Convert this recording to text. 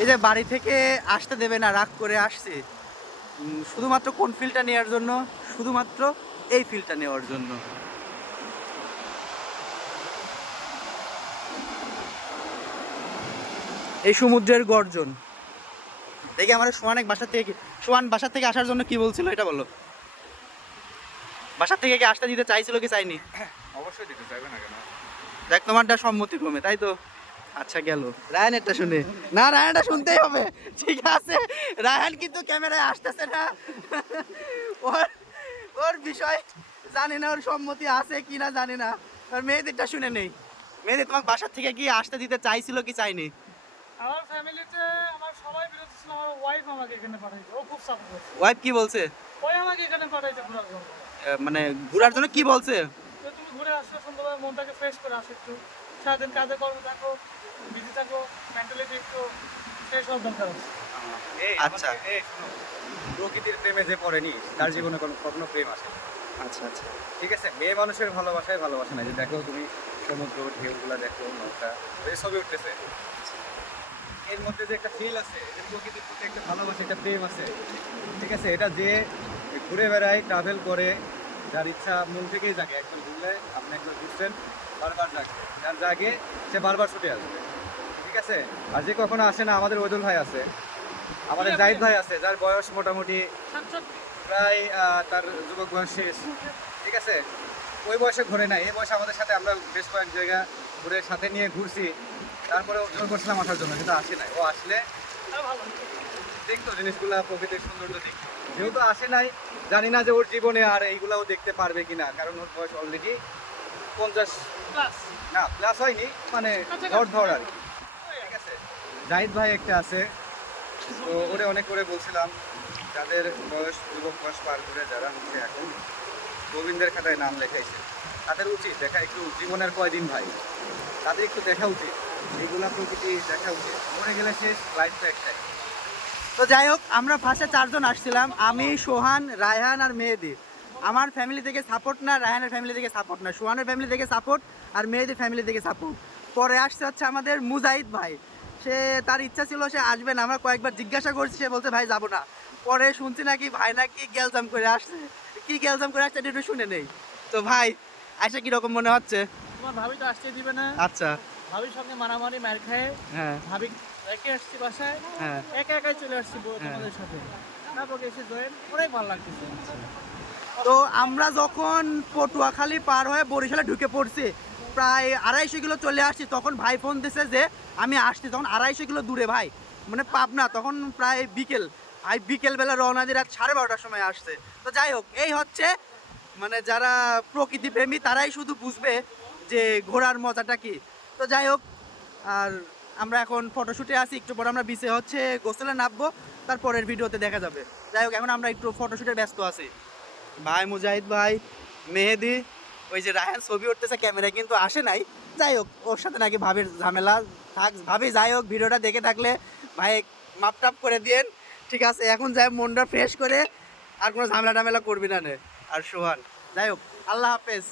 এই যে বাড়ি থেকে আসতে দেবে না, রাগ করে আসছি শুধুমাত্র কোন ফিলটা নেওয়ার জন্য, শুধুমাত্র এই ফিলটা নেওয়ার জন্য। এই সমুদ্রের গর্জন দেখি। আমার সোহান বাসা থেকে আসার জন্য কি বলছিল এটা বলো। বাসার থেকে কি আসতে দিতে চাইছিল কি চাইনি? অবশ্যই দিতে চাইবে না কেন? দেখ তোমারটা সম্মতিক্রমে, তাই তো? আচ্ছা গেল রায়ানেরটা শুনে। না, রায়ানটা শুনতেই হবে, ঠিক আছে। রায়ান কিন্তু ক্যামেরায় আসতেছে না। ওর ওর বিষয় জানি না, ওর সম্মতি আছে কি না জানি না। ওর মেয়েদেরটা শুনে নেই। মেয়েদের তোমাকে বাসার থেকে কি আসতে দিতে চাইছিল কি চাইনি? আমার ফ্যামিলিতে আমার সবাই বিরোধী ছিল, আমার ওয়াইফ আমাকে এখানে পাঠাইছে, ও খুব সাপোর্ট করছে। ওয়াইফ কি বলছে? ওই আমাকে এখানে পাঠাইছে ঘোরার জন্য। মানে ঘোরার জন্য কি বলছে? তো তুমি ঘুরে আসো, সুন্দরভাবে মনটাকে ফ্রেশ করে আসো, একটু সারাদিন কাজে কর্মে থাকো, বিজি থাকো, মেন্টালিটি একটু ফ্রেশ হওয়ার দরকার আছে। আচ্ছা প্রকৃতির প্রেমে যে পড়েনি তার জীবনে কখনো প্রেম আসে না। আচ্ছা আচ্ছা। ঠিক আছে, মেয়ে মানুষের ভালোবাসায় ভালোবাসা নাই। যে দেখো তুমি সমুদ্র ঢেউগুলা দেখো, নৌকা ওই ছবি উঠতেছে, এর মধ্যে যে একটা ফিল আছে, যে প্রকৃতির প্রতি একটা ভালোবাসা, একটা প্রেম আছে। ঠিক আছে, এটা যে ঘুরে বেড়ায়, ট্রাভেল করে, যার ইচ্ছা মন থেকেই জাগে। একবার ঘুরলে, আপনি একবার ঘুরছেন, বারবার জাগে, যার জাগে সে বারবার ছুটে আসবে। ঠিক আছে, আর যে কখনো আসে না, আমাদের ওদুল ভাই আছে, আমাদের জাহিদ ভাই আছে, যার বয়স মোটামুটি প্রায় তার যুবক বয়স শেষ। ঠিক আছে, ওই বয়সে ঘুরে নাই, এই বয়সে আমাদের সাথে আমরা বেশ কয়েক জায়গা ঘুরে সাথে নিয়ে ঘুরছি। তারপরে জোর করছিলাম আসার জন্য, কিন্তু আসে নাই। ও আসলে দেখতো জিনিসগুলা, প্রকৃতির সৌন্দর্য দেখতো। যেহেতু আসে নাই, জানি না যে ওর জীবনে আর এইগুলাও দেখতে পারবে কিনা, কারণ ওর বয়স অলরেডি 50 না প্লাস হয়নি, মানে ধর আর কি। ঠিক আছে, জাহিদ ভাই একটা আছে, তো ওরে অনেক করে বলছিলাম, যাদের বয়স যুবক বয়স পার করে যারা হচ্ছে এখন গোবিন্দের খাতায় নাম লেখাইছে, তাদের উচিত দেখা একটু জীবনের কয়দিন ভাই, তাদের একটু দেখা উচিত, এগুলা প্রকৃতি দেখা উচিত। মরে গেলে শেষ, লাইফ তো একটাই। তো যাই হোক, আমরা ফার্স্টে 4 জন আসছিলাম, আমি, সোহান, রায়হান আর মেহেদি। আমার ফ্যামিলি থেকে সাপোর্ট না, রায়হানের ফ্যামিলি থেকে সাপোর্ট না, সোহানের ফ্যামিলি থেকে সাপোর্ট আর মেহেদির ফ্যামিলি থেকে সাপোর্ট। পরে আসছে হচ্ছে আমাদের মুজাহিদ ভাই, সে তার ইচ্ছা ছিল সে আসবে না, আমরা কয়েকবার জিজ্ঞাসা করছি, সে বলছে ভাই যাবো না। পরে শুনছি নাকি ভাই নাকি গ্যালজাম করে আসছে। কি গ্যালজাম করে আসছে এটা একটু শুনে নেই। তো ভাই আইসা কিরকম মনে হচ্ছে? তোমার ভাবি তো আসতে দিবে না। আচ্ছা। ভাবির সঙ্গে মারামারি মার খায়, হ্যাঁ ভাবি রেখে আসছি বাসায়, হ্যাঁ। একা একাই চলে আসছি তোমাদের সাথে। তারপর এসে জয়েন, অনেক ভালো লাগতেছে। তো আমরা যখন পটুয়াখালী পার হয়ে বরিশালে ঢুকে পড়ছি, প্রায় 250 কিলো চলে আসছি, তখন ভাই ফোন দিছে যে আমি আসছি। তখন 250 কিলো দূরে ভাই, মানে পাবনা। তখন প্রায় বিকেল, ভাই বিকেলবেলা রওনা দিয়ে রাত 12:30টার সময় আসছে। তো যাই হোক, এই হচ্ছে মানে যারা প্রকৃতি প্রেমী তারাই শুধু বুঝবে যে ঘোরার মজাটা কি। তো যাই হোক, আর আমরা এখন ফটোশ্যুটে আছি, একটু পর আমরা বিচে হচ্ছে গোসলে নামবো, তারপরের ভিডিওতে দেখা যাবে। যাই হোক, এখন আমরা একটু ফটোশ্যুটের ব্যস্ত আছি। ভাই মুজাহিদ ভাই, মেহেদি, ওই যে রায়হান ছবি উঠতেছে, ক্যামেরায় কিন্তু আসে নাই। যাই হোক, ওর সাথে নাকি ভাবির ঝামেলা থাক। ভাবি যাই হোক, ভিডিওটা দেখে থাকলে ভাই মাপ টাপ করে দিয়েন। ঠিক আছে, এখন যাই মনটা ফ্রেশ করে, আর কোনো ঝামেলা টামেলা করবি না নে। আর সোহান, যাই হোক, আল্লাহ হাফেজ।